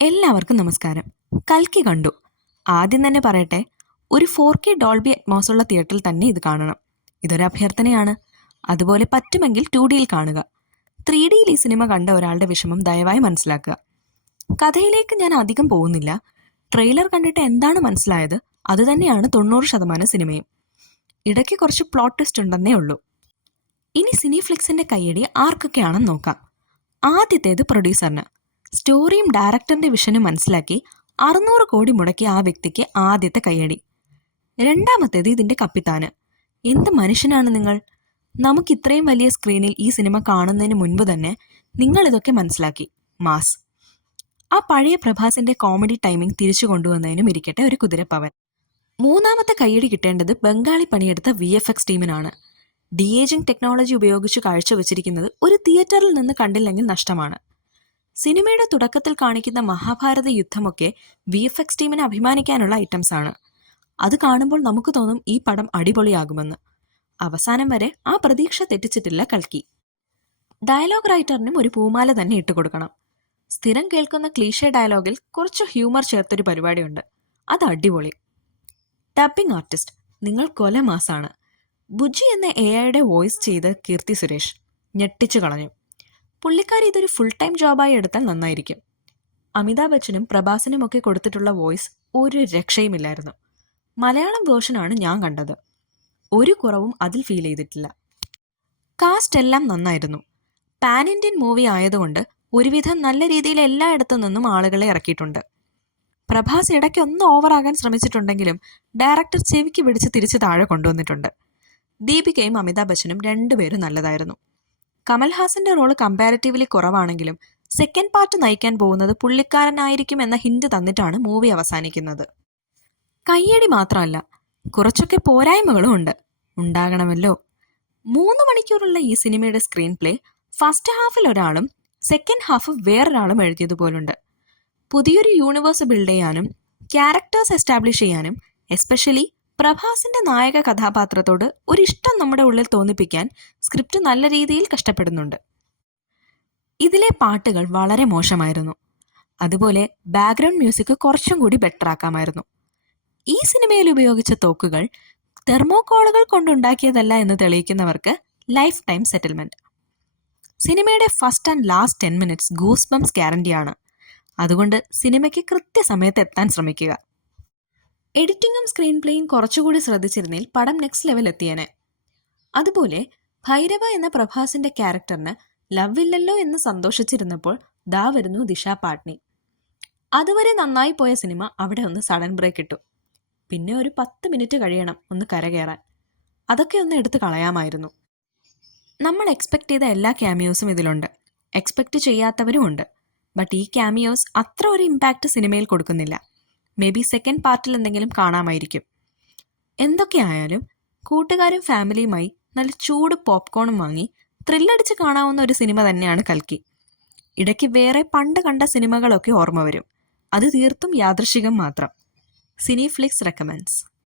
എല്ലാവർക്കും നമസ്കാരം. കൽക്കി കണ്ടു. ആദ്യം തന്നെ പറയട്ടെ, ഒരു 4K ഡോൾബി അറ്റ്മോസ് ഉള്ള തിയേറ്ററിൽ തന്നെ ഇത് കാണണം. ഇതൊരു അഭ്യർത്ഥനയാണ്. അതുപോലെ പറ്റുമെങ്കിൽ 2Dയിൽ കാണുക. 3Dയിൽ ഈ സിനിമ കണ്ട ഒരാളുടെ വിഷമം ദയവായി മനസ്സിലാക്കുക. കഥയിലേക്ക് ഞാൻ അധികം പോകുന്നില്ല. ട്രെയിലർ കണ്ടിട്ട് എന്താണ് മനസ്സിലായത് അതുതന്നെയാണ് 90% സിനിമയും. ഇടയ്ക്ക് കുറച്ച് പ്ലോട്ട് ട്വിസ്റ്റ് ഉണ്ടെന്നേ ഉള്ളൂ. ഇനി സിനിഫ്ലിക്സിന്റെ കയ്യടി ആർക്കൊക്കെയാണെന്ന് നോക്കാം. ആദ്യത്തേത് പ്രൊഡ്യൂസറിന്. സ്റ്റോറിയും ഡയറക്ടറിന്റെ വിഷനും മനസ്സിലാക്കി 600 കോടി മുടക്കിയ ആ വ്യക്തിക്ക് ആദ്യത്തെ കയ്യടി. രണ്ടാമത്തേത് ഇതിന്റെ കപ്പിത്താന്. എന്ത് മനുഷ്യനാണ് നിങ്ങൾ! നമുക്ക് ഇത്രയും വലിയ സ്ക്രീനിൽ ഈ സിനിമ കാണുന്നതിന് മുൻപ് തന്നെ നിങ്ങൾ ഇതൊക്കെ മനസ്സിലാക്കി. മാസ്. ആ പഴയ പ്രഭാസിന്റെ കോമഡി ടൈമിംഗ് തിരിച്ചു കൊണ്ടുവന്നതിനും ഇരിക്കട്ടെ ഒരു കുതിരപ്പവൻ. മൂന്നാമത്തെ കയ്യടി കിട്ടേണ്ടത് ബംഗാളി പണിയെടുത്ത VFX ടീമിനാണ്. ഡി-ഏജിംഗ് ടെക്നോളജി ഉപയോഗിച്ച് കാഴ്ചവെച്ചിരിക്കുന്നത് ഒരു തിയേറ്ററിൽ നിന്ന് കണ്ടില്ലെങ്കിൽ നഷ്ടമാണ്. സിനിമയുടെ തുടക്കത്തിൽ കാണിക്കുന്ന മഹാഭാരത യുദ്ധമൊക്കെ VFX ടീമിനെ അഭിമാനിക്കാനുള്ള ഐറ്റംസ് ആണ്. അത് കാണുമ്പോൾ നമുക്ക് തോന്നും ഈ പടം അടിപൊളിയാകുമെന്ന്. അവസാനം വരെ ആ പ്രതീക്ഷ തെറ്റിച്ചിട്ടില്ല കൽക്കി. ഡയലോഗ് റൈറ്ററിനും ഒരു പൂമാല തന്നെ ഇട്ടുകൊടുക്കണം. സ്ഥിരം കേൾക്കുന്ന ക്ലീഷേ ഡയലോഗിൽ കുറച്ച് ഹ്യൂമർ ചേർത്തൊരു പരിപാടിയുണ്ട്. അത് അടിപൊളി. ഡബ്ബിംഗ് ആർട്ടിസ്റ്റ് നിങ്ങൾ കൊലമാസാണ്. ബുജി എന്ന AI വോയിസ് ചെയ്ത് കീർത്തി സുരേഷ് ഞെട്ടിച്ചു കളഞ്ഞു. പുള്ളിക്കാരി ഇതൊരു ഫുൾ ടൈം ജോബായി എടുത്താൽ നന്നായിരിക്കും. അമിതാഭ് ബച്ചനും പ്രഭാസിനും ഒക്കെ കൊടുത്തിട്ടുള്ള വോയിസ് ഒരു രക്ഷയുമില്ലായിരുന്നു. മലയാളം വേർഷനാണ് ഞാൻ കണ്ടത്. ഒരു കുറവും അതിൽ ഫീൽ ചെയ്തിട്ടില്ല. കാസ്റ്റ് എല്ലാം നന്നായിരുന്നു. പാൻ ഇന്ത്യൻ മൂവി ആയതുകൊണ്ട് ഒരുവിധം നല്ല രീതിയിൽ എല്ലായിടത്തു നിന്നും ആളുകളെ ഇറക്കിയിട്ടുണ്ട്. പ്രഭാസ് ഇടയ്ക്ക് ഒന്ന് ഓവറാകാൻ ശ്രമിച്ചിട്ടുണ്ടെങ്കിലും ഡയറക്ടർ ചെവിക്ക് പിടിച്ച് തിരിച്ച് താഴെ കൊണ്ടുവന്നിട്ടുണ്ട്. ദീപികയും അമിതാഭ് ബച്ചനും രണ്ടുപേരും നല്ലതായിരുന്നു. കമൽഹാസന്റെ റോള് കമ്പാരിറ്റീവ്ലി കുറവാണെങ്കിലും സെക്കൻഡ് പാർട്ട് നയിക്കാൻ പോകുന്നത് പുള്ളിക്കാരനായിരിക്കും എന്ന ഹിന്റ് തന്നിട്ടാണ് മൂവി അവസാനിക്കുന്നത്. കയ്യടി മാത്രമല്ല, കുറച്ചൊക്കെ പോരായ്മകളും ഉണ്ട്. ഉണ്ടാകണമല്ലോ. 3 മണിക്കൂറുള്ള ഈ സിനിമയുടെ സ്ക്രീൻ പ്ലേ ഫസ്റ്റ് ഹാഫിൽ ഒരാളും സെക്കൻഡ് ഹാഫ് വേറൊരാളും എഴുതിയതുപോലുണ്ട്. പുതിയൊരു യൂണിവേഴ്സ് ബിൽഡ് ചെയ്യാനും ക്യാരക്ടേഴ്സ് എസ്റ്റാബ്ലിഷ് ചെയ്യാനും എസ്പെഷ്യലി പ്രഭാസിന്റെ നായക കഥാപാത്രത്തോട് ഒരിഷ്ടം നമ്മുടെ ഉള്ളിൽ തോന്നിപ്പിക്കാൻ സ്ക്രിപ്റ്റ് നല്ല രീതിയിൽ കഷ്ടപ്പെടുന്നുണ്ട്. ഇതിലെ പാട്ടുകൾ വളരെ മോശമായിരുന്നു. അതുപോലെ ബാക്ക്ഗ്രൗണ്ട് മ്യൂസിക് കുറച്ചും കൂടി ബെറ്റർ ആക്കാമായിരുന്നു. ഈ സിനിമയിൽ ഉപയോഗിച്ച തോക്കുകൾ തെർമോകോളുകൾ കൊണ്ടുണ്ടാക്കിയതല്ല എന്ന് തെളിയിക്കുന്നവർക്ക് ലൈഫ് ടൈം സെറ്റിൽമെന്റ്. സിനിമയുടെ first and last 10 minutes goose bumps ഗ്യാരണ്ടിയാണ്. അതുകൊണ്ട് സിനിമയ്ക്ക് കൃത്യസമയത്ത് എത്താൻ ശ്രമിക്കുക. എഡിറ്റിംഗും സ്ക്രീൻ പ്ലേയും കുറച്ചുകൂടി ശ്രദ്ധിച്ചിരുന്നേൽ പടം നെക്സ്റ്റ് ലെവൽ എത്തിയേനെ. അതുപോലെ ഭൈരവ എന്ന പ്രഭാസിന്റെ ക്യാരക്ടറിന് ലവ് ഇല്ലല്ലോ എന്ന് സന്തോഷിച്ചിരുന്നപ്പോൾ ദാ വരുന്നു ദിശ പാട്നി. അതുവരെ നന്നായി പോയ സിനിമ അവിടെ ഒന്ന് സഡൻ ബ്രേക്ക് ഇട്ടു. പിന്നെ ഒരു 10 മിനിറ്റ് കഴിയണം ഒന്ന് കരകയറാൻ. അതൊക്കെ ഒന്ന് എടുത്ത് കളയാമായിരുന്നു. നമ്മൾ എക്സ്പെക്ട് ചെയ്ത എല്ലാ ക്യാമിയോസും ഇതിലുണ്ട്. എക്സ്പെക്ട് ചെയ്യാത്തവരും ഉണ്ട്. ബട്ട് ഈ ക്യാമിയോസ് അത്ര ഒരു ഇമ്പാക്റ്റ് സിനിമയിൽ കൊടുക്കുന്നില്ല. മേ ബി സെക്കൻഡ് പാർട്ടിൽ എന്തെങ്കിലും കാണാമായിരിക്കും. എന്തൊക്കെയായാലും കൂട്ടുകാരും ഫാമിലിയുമായി നല്ല ചൂട് പോപ്കോണും വാങ്ങി ത്രില്ലടിച്ച് കാണാവുന്ന ഒരു സിനിമ തന്നെയാണ് കൽക്കി. ഇടയ്ക്ക് വേറെ പണ്ട് കണ്ട സിനിമകളൊക്കെ ഓർമ്മ വരും. അത് തീർത്തും യാദൃശ്ചികം മാത്രം. സിനിഫ്ലിക്സ് റെക്കമെൻഡ്സ്.